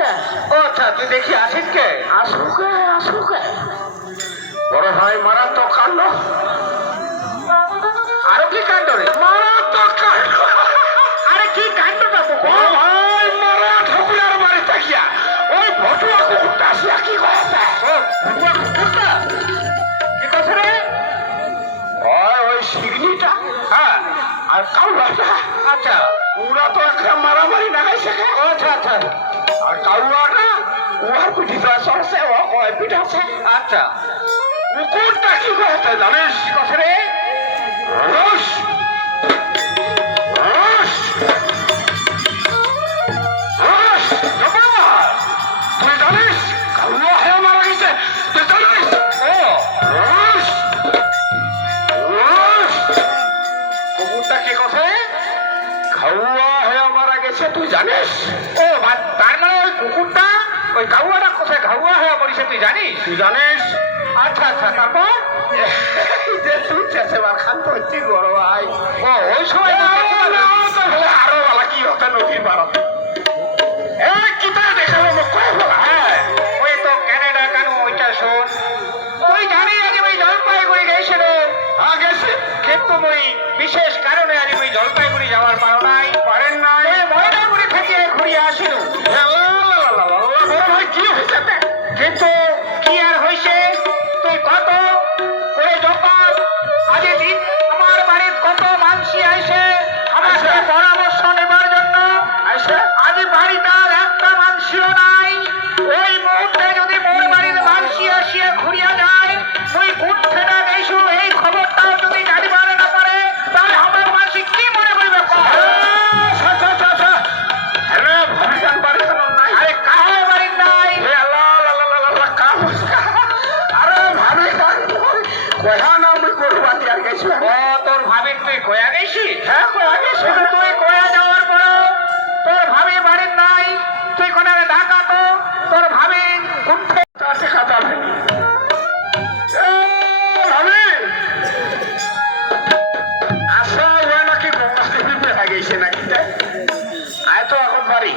কে? ও আচ্ছা, তুই দেখি আসিস কে? আসুকে বড় ভাই মারাত্মক কাণ্ড। আরো কি কাণ্ড রে? মারাত্মক কাণ্ড। আরে কি কাণ্ডটা তো? বড় ভাই মারা ঠাকুরের বাড়ি থাকিয়া ওই ভটুয়া কুকুরটা আসিয়া কি কয়েছে? ও ভটুয়া কুকুরটা কি কয়েছে রে? ওই শিগনিটা, হ্যাঁ, আর কাউয়াটা। আচ্ছা, ওরা তো একটা মারামারি লাগাইছে। আচ্ছা আচ্ছা, আর কাউয়াটা ওর পিঠিটা চড়ছে, ও কয় পিঠাছে। আচ্ছা, কুকুরটা কি কয়েছে জানিস? কি কয়েছে রে? রস রস রস তুই জানিস কাউয়া হয়ে মারা গেছে? তুই জানিস? ও রস রস কুকুরটা কি কথা খাওয়া হয়ে মারা গেছে তুই জানিস? ও তার মানে ওই কুকুরটা ওই কাউয়াটা কোথায় ঘাউয়া হয়ে মরিছে তুই জানিস? তুই জানিস? আচ্ছা আচ্ছা, তারপর তুই চেষেবার খান তো হচ্ছে গরো ভাই। ও ওই সময় আরো বলা কি হতো নদীর পাড়াতে কি তাই দেখাবো কয়ে বলা। হ্যাঁ, ওই তো ক্যানাডা কেন ওইটা শোন। ওই জানি আজ ওই জলপাইগুড়ি গেছে রে। হ্যাঁ গেছে, কিন্তু ওই বিশেষ কারণে আজ ওই জলপাইগুড়ি যাওয়ার পারো নাই, পারেন নাই, ময়নাগুড়ি থেকে ঘুরিয়ে আসিল। ভাই কি হয়েছে? কিন্তু কি আর হয়েছে তুই কত ওই দোকান আজ দিন আমার বাড়ির কত মানসি আইসে আমাকে পরামর্শ নেবার জন্য আইসে। আজ বাড়িটার একটা মানসিও নাই। ওই মুহূর্তে যদি মোর বাড়ির মানসি আসিয়া ঘুরিয়া যায়, তুই কুঠে না গেছু এই খবরটাও যদি জানিবার না পারে, তাহলে আমার মানসি কি মনে করবে? আরে কাহার বাড়ির নাই? আরে ভাবি কয়া না আমি করবা দিয়ে গেছি। ও তোর ভাবির তুই কয়া গেছি? হ্যাঁ কয়া গেছি। তুই কয়া যাওয়ার পর তোর ভাবি বাড়ির নাই, তুই কোনে ঢাকা তো তোর ভাবি কুঠে টাকা যাবে ভাবি আসা হয় নাকি বোকা গেছে নাকি? আয় তো এখন বাড়ি।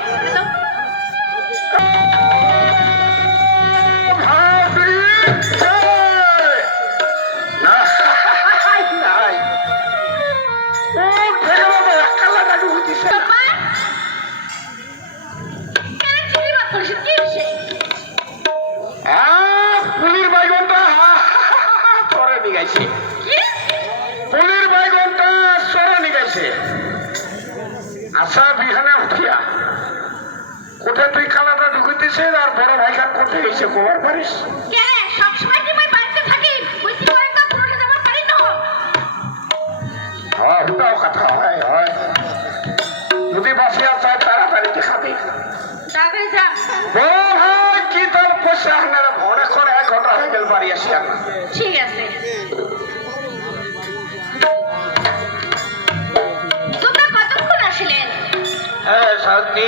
পুলির বাইগনটা পরে নিগাইছে। পুলির বাইগনটা সরে নিগাইছে। আচ্ছা বিহানে উঠিয়া কোথায় তুই খালাটা ঢুকিতেছে আর বড় ভাইখান কোথায় গেছে খবর পারিস? ওটাও কথা হয় হয় যদি বসিয়া চায় তাড়াতাড়ি খাবি। কি তোর পয়সা অনেকক্ষণ 1 ঘন্টা হয়ে গেল বাড়ি আসি আমরা। ঠিক আছে, তোমরা কতক্ষণ আসলেন? হ্যাঁ শান্তি